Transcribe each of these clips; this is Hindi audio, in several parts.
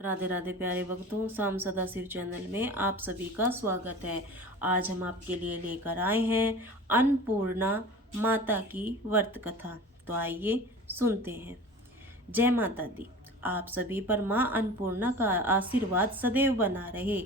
राधे राधे प्यारे भक्तों, शाम सदा शिव चैनल में आप सभी का स्वागत है। आज हम आपके लिए लेकर आए हैं अन्नपूर्णा माता की व्रत कथा। तो आइए सुनते हैं। जय माता दी। आप सभी पर माँ अन्नपूर्णा का आशीर्वाद सदैव बना रहे।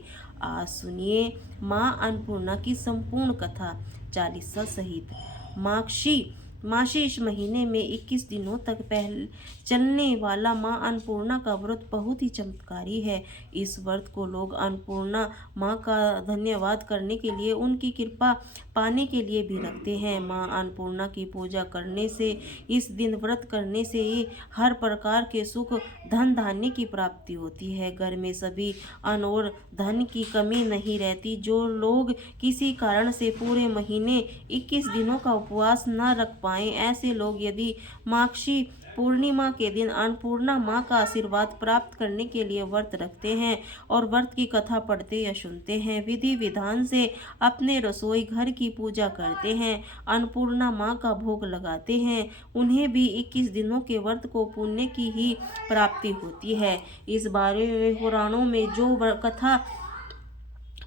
आज सुनिए माँ अन्नपूर्णा की संपूर्ण कथा चालीसा सहित। माक्षी माशीष महीने में 21 दिनों तक पहले चलने वाला माँ अन्नपूर्णा का व्रत बहुत ही चमत्कारी है। इस व्रत को लोग अन्नपूर्णा माँ का धन्यवाद करने के लिए, उनकी कृपा पाने के लिए भी रखते हैं। माँ अन्नपूर्णा की पूजा करने से, इस दिन व्रत करने से ही हर प्रकार के सुख, धन धान्य की प्राप्ति होती है। घर में सभी अन्न और धन की कमी नहीं रहती। जो लोग किसी कारण से पूरे महीने 21 दिनों का उपवास न रख पाए, ऐसे लोग यदि माक्षी पूर्णिमा के दिन अन्नपूर्णा माँ का आशीर्वाद प्राप्त करने के लिए व्रत रखते हैं और व्रत की कथा पढ़ते या सुनते हैं, विधि विधान से अपने रसोई घर की पूजा करते हैं, अन्नपूर्णा माँ का भोग लगाते हैं, उन्हें भी 21 दिनों के व्रत को पुण्य की ही प्राप्ति होती है। इस बारे में पुराणों में जो कथा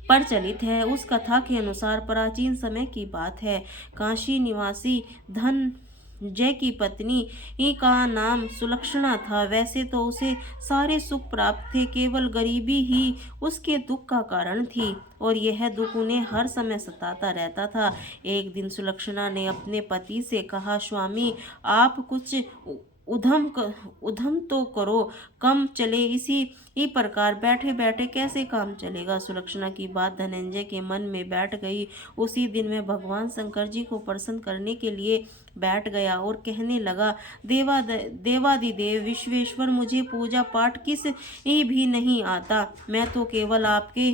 प्रचलित है, उस कथा के अनुसार प्राचीन समय की बात है। काशी निवासी धनंजय की पत्नी का नाम सुलक्षणा था। वैसे तो उसे सारे सुख प्राप्त थे, केवल गरीबी ही उसके दुख का कारण थी और यह दुख उन्हें हर समय सताता रहता था। एक दिन सुलक्षणा ने अपने पति से कहा, स्वामी आप कुछ उधम तो करो, कम चले। इसी ही प्रकार बैठे बैठे कैसे काम चलेगा। सुलक्षणा की बात धनंजय के मन में बैठ गई। उसी दिन में भगवान शंकर जी को प्रसन्न करने के लिए बैठ गया और कहने लगा, देवादिदेव विश्वेश्वर, मुझे पूजा पाठ किस ही भी नहीं आता, मैं तो केवल आपके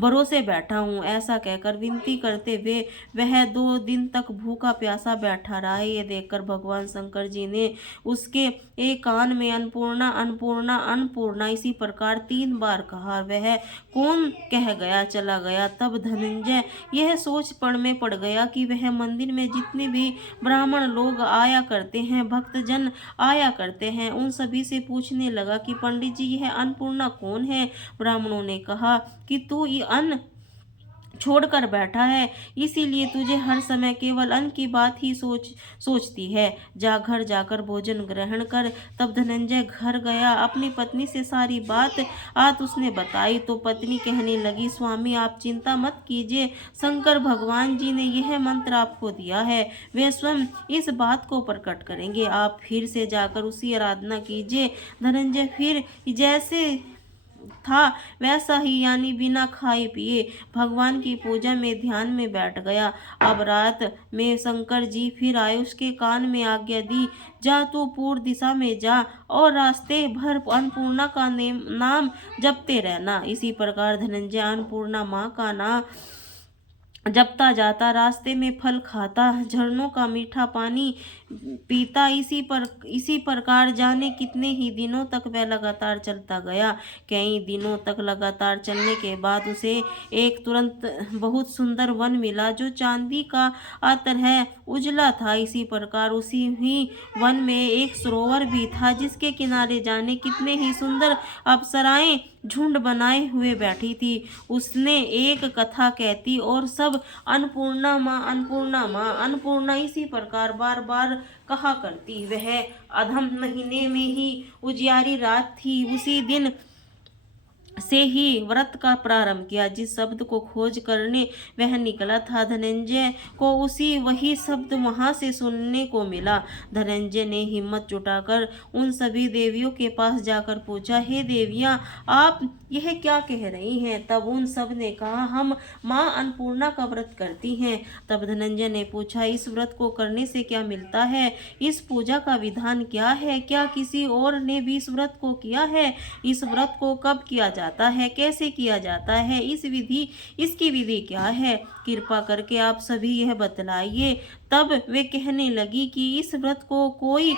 भरोसे बैठा हूँ। ऐसा कहकर विनती करते हुए वह 2 दिन तक भूखा प्यासा बैठा रहा। ये देखकर भगवान शंकर जी ने उसके एक कान में अन्नपूर्णा अन्नपूर्णा अन्नपूर्णा इसी प्रकार 3 बार कहा। वह कौन कह गया चला गया। तब धनंजय यह सोच में पड़ गया कि वह मंदिर में जितने भी ब्राह्मण लोग आया करते हैं, भक्तजन आया करते हैं, उन सभी से पूछने लगा कि पंडित जी, यह अन्नपूर्णा कौन है। ब्राह्मणों ने कहा कि तू ये अन्न छोड़कर बैठा है, इसीलिए तुझे हर समय केवल अन्न की बात ही सोचती है। घर जाकर भोजन ग्रहण कर। तब धनंजय घर गया, अपनी पत्नी से सारी बात उसने बताई तो पत्नी कहने लगी, स्वामी आप चिंता मत कीजिए, शंकर भगवान जी ने यह मंत्र आपको दिया है, वे स्वयं इस बात को प्रकट करेंगे, आप फिर से जाकर उसी आराधना कीजिए। धनंजय फिर जैसे था वैसा ही, यानी बिना खाए पिए भगवान की पूजा में ध्यान में बैठ गया। अब रात में शंकर जी फिर आए, उसके कान में आज्ञा दी, जा तू पूर्व दिशा में जा और रास्ते भर अन्नपूर्णा का नाम जपते रहना। इसी प्रकार धनंजय अन्नपूर्णा माँ का नाम जपता जाता, रास्ते में फल खाता, झरनों का मीठा पानी पीता। इसी प्रकार जाने कितने ही दिनों तक वह लगातार चलता गया। कई दिनों तक लगातार चलने के बाद उसे एक तुरंत बहुत सुंदर वन मिला, जो चांदी का तरह उजला था। इसी प्रकार उसी ही वन में एक सरोवर भी था, जिसके किनारे जाने कितने ही सुंदर अप्सराएं झुंड बनाए हुए बैठी थी। उसने एक कथा कहती और सब अन्नपूर्णा माँ अन्नपूर्णा माँ अन्नपूर्णा इसी प्रकार बार बार कहा करती। वह अधम महीने में ही उजियारी रात थी। उसी दिन से ही व्रत का प्रारंभ किया। जिस शब्द को खोज करने वह निकला था, धनंजय को वही शब्द वहां से सुनने को मिला। धनंजय ने हिम्मत जुटाकर उन सभी देवियों के पास जाकर पूछा, हे देवियां, आप यह क्या कह रही हैं। तब उन सब ने कहा, हम माँ अन्नपूर्णा का व्रत करती हैं। तब धनंजय ने पूछा, इस व्रत को करने से क्या मिलता है, इस पूजा का विधान क्या है, क्या किसी और ने भी इस व्रत को किया है, इस व्रत को कब किया जाता है, कैसे किया जाता है, इसकी विधि क्या है, कृपा करके आप सभी यह बतलाइए। तब वे कहने लगी कि इस व्रत को कोई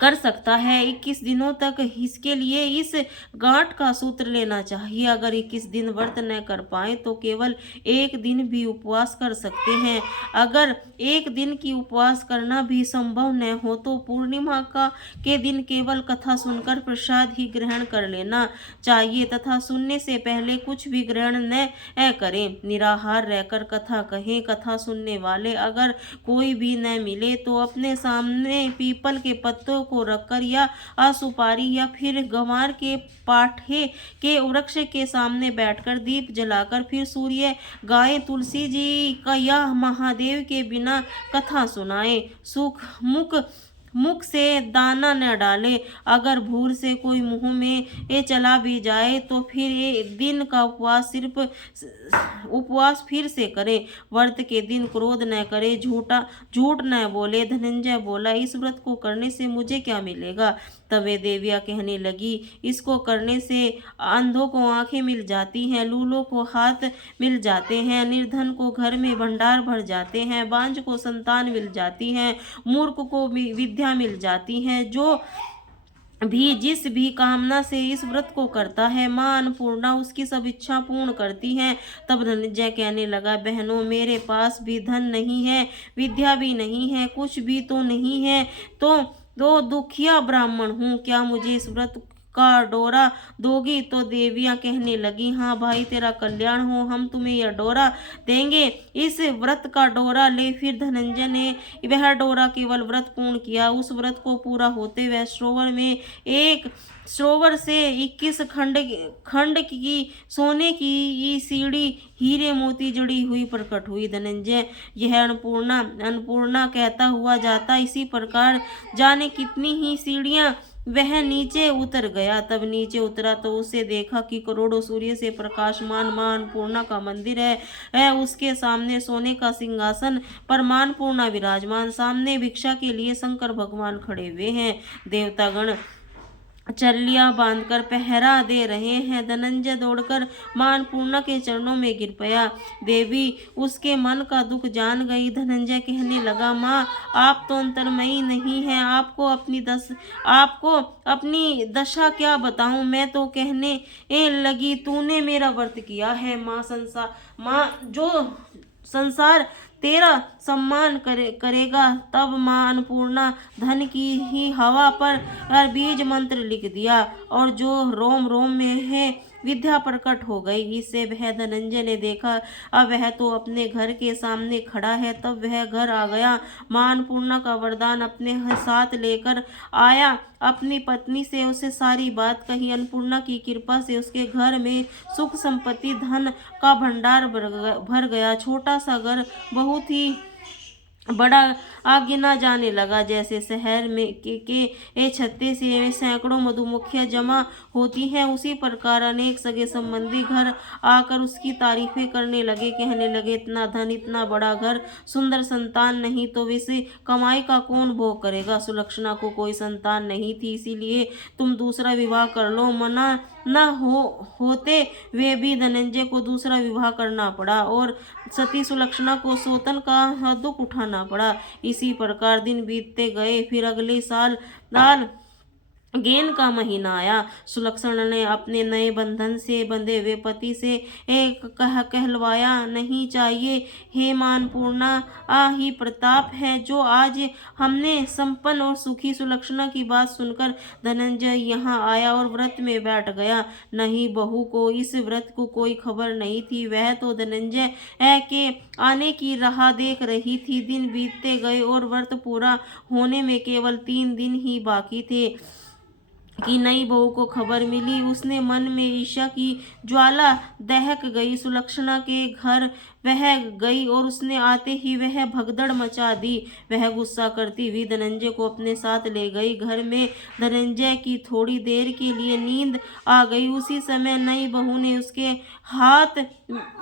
कर सकता है। 21 दिनों तक इसके लिए इस गांठ का सूत्र लेना चाहिए। अगर 21 दिन व्रत न कर पाए तो केवल एक दिन भी उपवास कर सकते हैं। अगर एक दिन की उपवास करना भी संभव न हो तो पूर्णिमा का के दिन केवल कथा सुनकर प्रसाद ही ग्रहण कर लेना चाहिए तथा सुनने से पहले कुछ भी ग्रहण न करें। निराहार रहकर कथा कहें। कथा सुनने वाले अगर कोई भी न मिले तो अपने सामने पीपल के पत्तों को रखकर या सुपारी या फिर गंवार के पाठे के वृक्ष के सामने बैठकर दीप जलाकर फिर सूर्य गायें, तुलसी जी का या महादेव के बिना कथा सुनाए। मुख से दाना न डाले। अगर भूर से कोई मुंह में ये चला भी जाए तो फिर ये दिन का उपवास फिर से करे। व्रत के दिन क्रोध न करे, झूठ न बोले। धनंजय बोला, इस व्रत को करने से मुझे क्या मिलेगा? तब वे देवियाँ कहने लगी, इसको करने से अंधों को आंखें मिल जाती हैं, लूलों को हाथ मिल जाते हैं, निर्धन को घर में भंडार भर जाते हैं, बांझ को संतान मिल जाती है, मूर्ख को विद्या मिल जाती है। जो भी जिस भी कामना से इस व्रत को करता है माँ अन्नपूर्णा उसकी सब इच्छा पूर्ण करती हैं। तब धनंजय कहने लगा, बहनों मेरे पास भी धन नहीं है, विद्या भी नहीं है, कुछ भी तो नहीं है, तो दुखिया ब्राह्मण हूँ। क्या मुझे इस व्रत का डोरा दोगी? तो देवियाँ कहने लगी, हाँ भाई तेरा कल्याण हो, हम तुम्हें यह डोरा देंगे। इस व्रत का डोरा ले। फिर धनंजय ने वह डोरा केवल व्रत पूर्ण किया। उस व्रत को पूरा होते वह सरोवर से 21 खंड की सोने की सीढ़ी हीरे मोती जड़ी हुई प्रकट हुई। धनंजय यह अन्नपूर्णा कहता हुआ जाता। इसी प्रकार जाने कितनी ही सीढ़ियां वह नीचे उतर गया। तब नीचे उतरा तो उसे देखा कि करोड़ों सूर्य से प्रकाशमान मां अन्नपूर्णा का मंदिर है। उसके सामने सोने का सिंहासन पर मां अन्नपूर्णा विराजमान, सामने भिक्षा के लिए शंकर भगवान खड़े हुए हैं। देवतागण चरलिया बांधकर पहरा दे रहे हैं। धनंजय दौड़कर मां अन्नपूर्णा के चरणों में गिर पड़ा। देवी उसके मन का दुख जान गई। धनंजय कहने लगा, माँ आप तो अंतर्मयी नहीं है, आपको अपनी दशा क्या बताऊं। मैं तो कहने लगी, तूने मेरा व्रत किया है माँ, जो संसार तेरा सम्मान करेगा। तब मां अन्नपूर्णा धन की ही हवा पर बीज मंत्र लिख दिया और जो रोम रोम में है विद्या प्रकट हो गई। इससे वह धनंजय ने देखा अब वह तो अपने घर के सामने खड़ा है। तब वह घर आ गया। मां अन्नपूर्णा का वरदान अपने साथ लेकर आया। अपनी पत्नी से उसे सारी बात कही। अन्नपूर्णा की कृपा से उसके घर में सुख संपत्ति धन का भंडार भर गया। छोटा सा घर बहुत ही बड़ा गिना जाने लगा। जैसे शहर में के छत्ते से सैकड़ों मधुमक्खियां जमा होती हैं, उसी प्रकार अनेक सगे संबंधी घर आकर उसकी तारीफें करने लगे। कहने लगे, इतना धन, इतना बड़ा घर, सुंदर संतान नहीं तो वैसे कमाई का कौन भोग करेगा। सुलक्षणा को कोई संतान नहीं थी, इसीलिए तुम दूसरा विवाह कर लो। मना न होते वे भी धनंजय को दूसरा विवाह करना पड़ा और सती सुलक्षणा को सौतन का दुख उठाना पड़ा। इसी प्रकार दिन बीतते गए। फिर अगले साल गेन का महीना आया। सुलक्षणा ने अपने नए बंधन से बंधे हुए पति से कहलवाया, नहीं चाहिए, हे मां अन्नपूर्णा ही प्रताप है जो आज हमने संपन्न और सुखी। सुलक्षणा की बात सुनकर धनंजय यहाँ आया और व्रत में बैठ गया। नहीं, बहू को इस व्रत को कोई खबर नहीं थी। वह तो धनंजय के आने की राह देख रही थी। दिन बीतते गए और व्रत पूरा होने में केवल 3 दिन ही बाकी थे कि नई बहू को खबर मिली। उसने मन में ईर्ष्या की ज्वाला दहक गई। सुलक्षणा के घर वह गई और उसने आते ही वह भगदड़ मचा दी। वह गुस्सा करती हुई धनंजय को अपने साथ ले गई। घर में धनंजय की थोड़ी देर के लिए नींद आ गई। उसी समय नई बहू ने उसके हाथ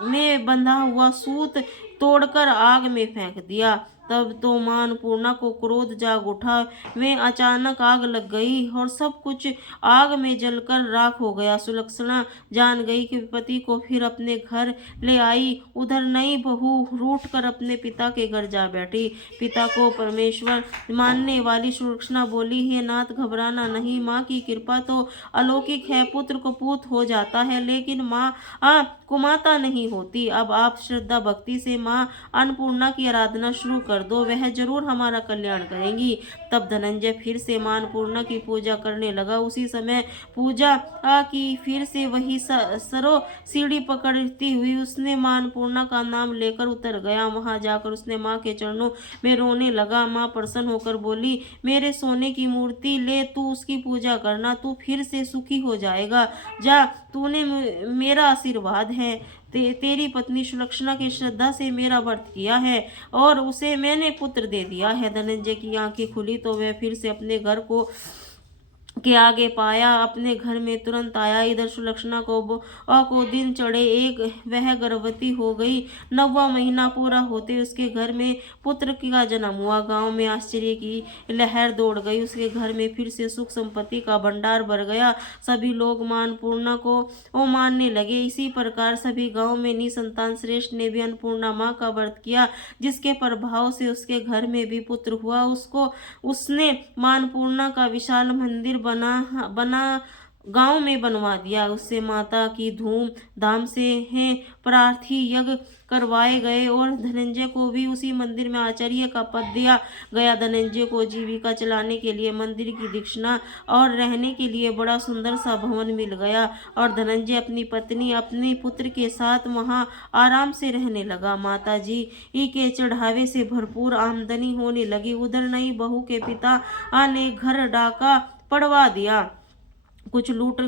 में बंधा हुआ सूत तोड़कर आग में फेंक दिया। तब तो मां अन्नपूर्णा को क्रोध जाग उठा। वे अचानक आग लग गई और सब कुछ आग में जलकर राख हो गया। सुलक्षणा जान गई कि पति को फिर अपने घर ले आई। उधर नई बहू रूठ कर अपने पिता के घर जा बैठी। पिता को परमेश्वर मानने वाली सुलक्षणा बोली, हे नाथ, घबराना नहीं, माँ की कृपा तो अलौकिक है। पुत्र को पूत हो जाता है लेकिन माँ कुमाता नहीं होती। अब आप श्रद्धा भक्ति से माँ अन्नपूर्णा की आराधना शुरू कर दो, वह जरूर हमारा कल्याण करेंगी। तब धनंजय फिर से माँ अन्नपूर्णा की पूजा करने लगा। उसी समय पूजा की फिर से वही सरो सीढ़ी पकड़ती हुई उसने माँ अन्नपूर्णा का नाम लेकर उतर गया। वहां जाकर उसने माँ के चरणों में रोने लगा। माँ प्रसन्न होकर बोली, मेरे सोने की मूर्ति ले, तू उसकी पूजा करना, तू फिर से सुखी हो जाएगा। जा, तूने मेरा आशीर्वाद है। तेरी पत्नी सुलक्षणा की श्रद्धा से मेरा व्रत किया है और उसे मैंने पुत्र दे दिया है। धनंजय की आंखें खुली तो वह फिर से अपने घर के आगे पाया। अपने घर में तुरंत आया। इधर सुलक्षणा को दिन चढ़े एक वह गर्भवती हो गई। 9वां महीना पूरा होते उसके घर में पुत्र का जन्म हुआ। गांव में आश्चर्य की लहर दौड़ गई। उसके घर में फिर से सुख संपत्ति का भंडार भर गया। सभी लोग मां अन्नपूर्णा को मानने लगे। इसी प्रकार सभी गांव में निसंतान श्रेष्ठ ने भी अन्नपूर्णा माँ का व्रत किया, जिसके प्रभाव से उसके घर में भी पुत्र हुआ। उसने मां अन्नपूर्णा का विशाल मंदिर बना गांव में बनवा दिया। उससे माता की धूम धाम से हैं प्रार्थी यज्ञ करवाए गए और धनंजय को भी उसी मंदिर में आचार्य का पद दिया गया। धनंजय को जीविका चलाने के लिए मंदिर की दीक्षिणा और रहने के लिए बड़ा सुंदर सा भवन मिल गया और धनंजय अपनी पत्नी अपने पुत्र के साथ वहां आराम से रहने लगा। माता जी के चढ़ावे से भरपूर आमदनी होने लगी। उधर नई बहू के पिता ने घर डाका पड़वा दिया। कुछ लूट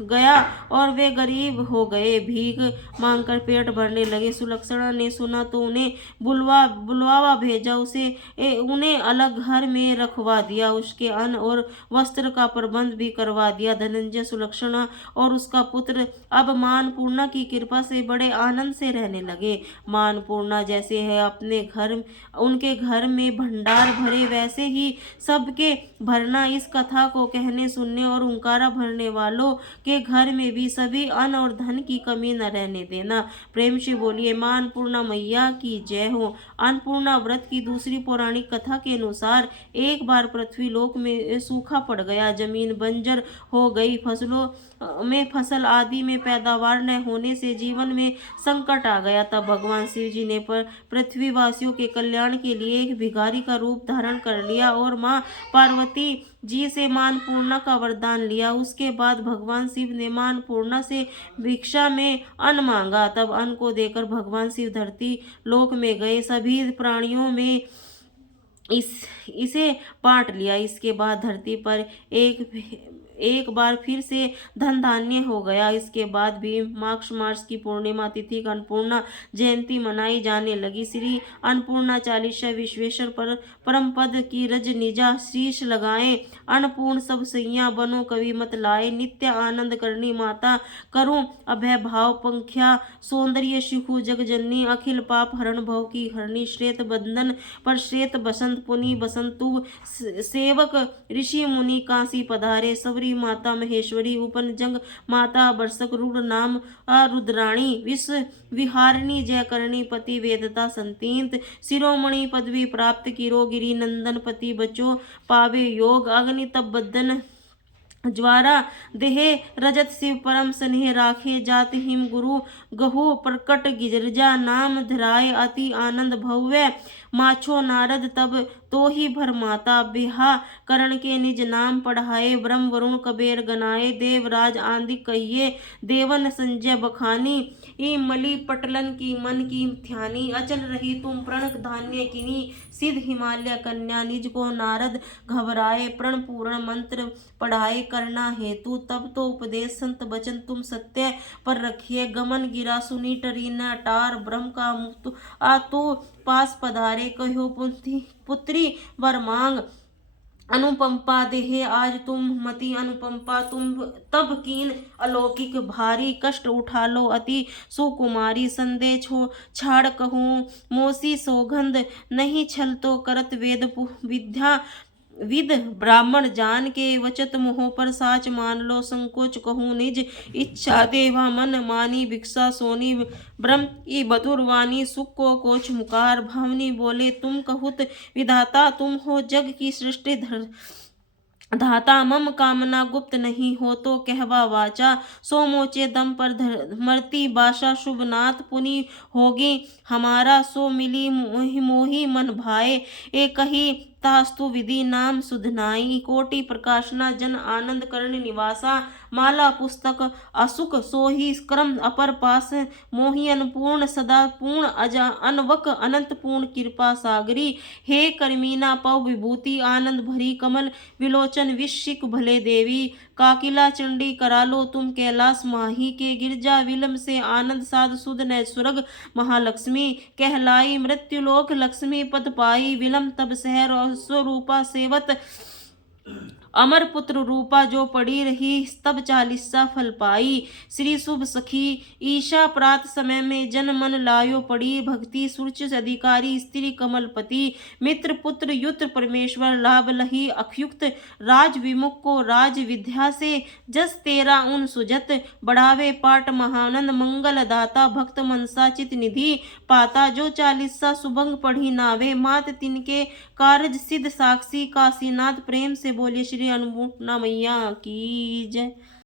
गया और वे गरीब हो गए, भीख मांगकर पेट भरने लगे। सुलक्षणा ने सुना तो उन्हें बुलवावा भेजा। उन्हें अलग घर में रखवा दिया। उसके अन्न और वस्त्र का प्रबंध भी करवा दिया। धनंजय, सुलक्षणा और उसका पुत्र अब मां अन्नपूर्णा की कृपा से बड़े आनंद से रहने लगे। मां अन्नपूर्णा जैसे है अपने घर उनके घर में भंडार भरे, वैसे ही सबके भरना। इस कथा को कहने सुनने और हुंकारा भरने वालों के घर में भी सभी अन्न और धन की कमी न रहने देना। प्रेम से बोलिए मां अन्नपूर्णा मैया की जय हो। अन्नपूर्णा व्रत की दूसरी पौराणिक कथा के अनुसार एक बार पृथ्वी लोक में सूखा पड़ गया। जमीन बंजर हो गई। फसल आदि में पैदावार न होने से जीवन में संकट आ गया। तब भगवान शिव जी ने पृथ्वीवासियों के कल्याण के लिए एक भिखारी का रूप धारण कर लिया और मां पार्वती जी से मां अन्नपूर्णा का वरदान लिया। उसके बाद भगवान शिव ने मां अन्नपूर्णा से भिक्षा में अन्न मांगा। तब अन्न को देकर भगवान शिव धरती लोक में गए। सभी प्राणियों में इसे बांट लिया। इसके बाद धरती पर एक बार फिर से धन धान्य हो गया। इसके बाद भी माघ मास की पूर्णिमा तिथि का अन्नपूर्णा जयंती मनाई जाने लगी। श्री अन्नपूर्णा चालीसा विश्वेश्वर पर परम पद की रज निजा शीश लगाए। अन्नपूर्ण सब सैया बनो कवि मत लाए। नित्य आनंद करनी माता करूं अभय भाव। पंख्या सौंदर्य शिखु जग जननी। अखिल पाप हरण भव की हरणी। श्वेत बंदन पर श्वेत बसंत पुनि बसंतु। सेवक ऋषि मुनि काशी पधारे। सबरी माता महेश्वरी। उपन जंग माता बरसक। रूढ़ नाम रुद्राणी। विश्व विहारिणी जय करणी। पति वेदता संतीत। शिरोमणि पदवी प्राप्त किरो। गिरि नंदन पति बचो पावे योग। अग्नि तप बदन ज्वारा देहे रजत शिव परम स्नेह राखे। जात हिम गुरु गहु प्रकट गिरजा। नाम धराए अति आनंद भव्य। माछो नारद तब तो ही भर माता। बिहा करण के निज नाम पढ़ाए। ब्रह्म वरुण कबेर गनाए। देवराज आदि कहिए देवन संजय बखानी। मलि पटलन की मन की ध्यानी। अचल रही तुम प्रण धान्य किनी। सिद्ध हिमालय कन्या निज को नारद घबराए। प्रण पूर्ण मंत्र पढ़ाए करना हेतु। तब तो उपदेश संत बचन तुम सत्य पर रखिए। गमन गिरा सुनी टरी न टार। ब्रह्म का मुक्त तू पास पधारे। कहो पुत्री वर मांग। अनुपंपा देहे आज तुम मति अनुपंपा तुम तब कीन अलौकिक भारी कष्ट उठा लो अति सुकुमारी संदेह छाड़ कहूँ मोसी सौगंध नहीं छल तो करत वेद विद्या विद ब्राह्मण जान के वचत मोह पर साच मान लो संकोच कहूँ निज इच्छा देवा मन मानी भिक्षा सोनी ब्रह्म ई मधुर वाणी सुख को कोच मुकार भावनी बोले तुम कहुत विधाता तुम हो जग की सृष्टि धाता मम कामना गुप्त नहीं हो तो कहवा वाचा सो मोचे दम पर मरती बाशा शुभ नाथ पुनि होगी हमारा सो मिली मोही मन भाए ए कही तास्तु विधि नाम सुधनाई कोटि प्रकाशना जन आनंद कर्ण निवासा माला पुस्तक असुख सोही क्रम अपर पास मोहि अनपूर्ण सदा पूर्ण अजा अनवक अनंत पूर्ण कृपा सागरी हे करमीना पव विभूति आनंद भरी कमल विलोचन विशिक भले देवी काकिला चंडी करालो तुम कैलाश माही के गिरजा विलम से आनंद साध सुध न सुरग महालक्ष्मी कहलाई मृत्युलोक लक्ष्मी पद पाई विलम तब सहर और स्वरूपा सेवत अमर पुत्र रूपा जो पड़ी रही तब 40 फल पाई श्री शुभ सखी ईशा प्रात समय में जन मन लायो पड़ी भक्ति सुच अधिकारी स्त्री कमलपति मित्र पुत्र युत्र परमेश्वर लाभ लही अख्युक्त राज विमुख को राज विद्या से जस तेरा उन सुजत बढ़ावे पाट महानंद मंगल दाता भक्त मनसा चित निधि पाता जो 40 सुभंग पढ़ी नावे मात तिनके कारज सिद्ध साक्षी काशीनाथ प्रेम से बोले श्री अन्नपूर्णा मैया की जय।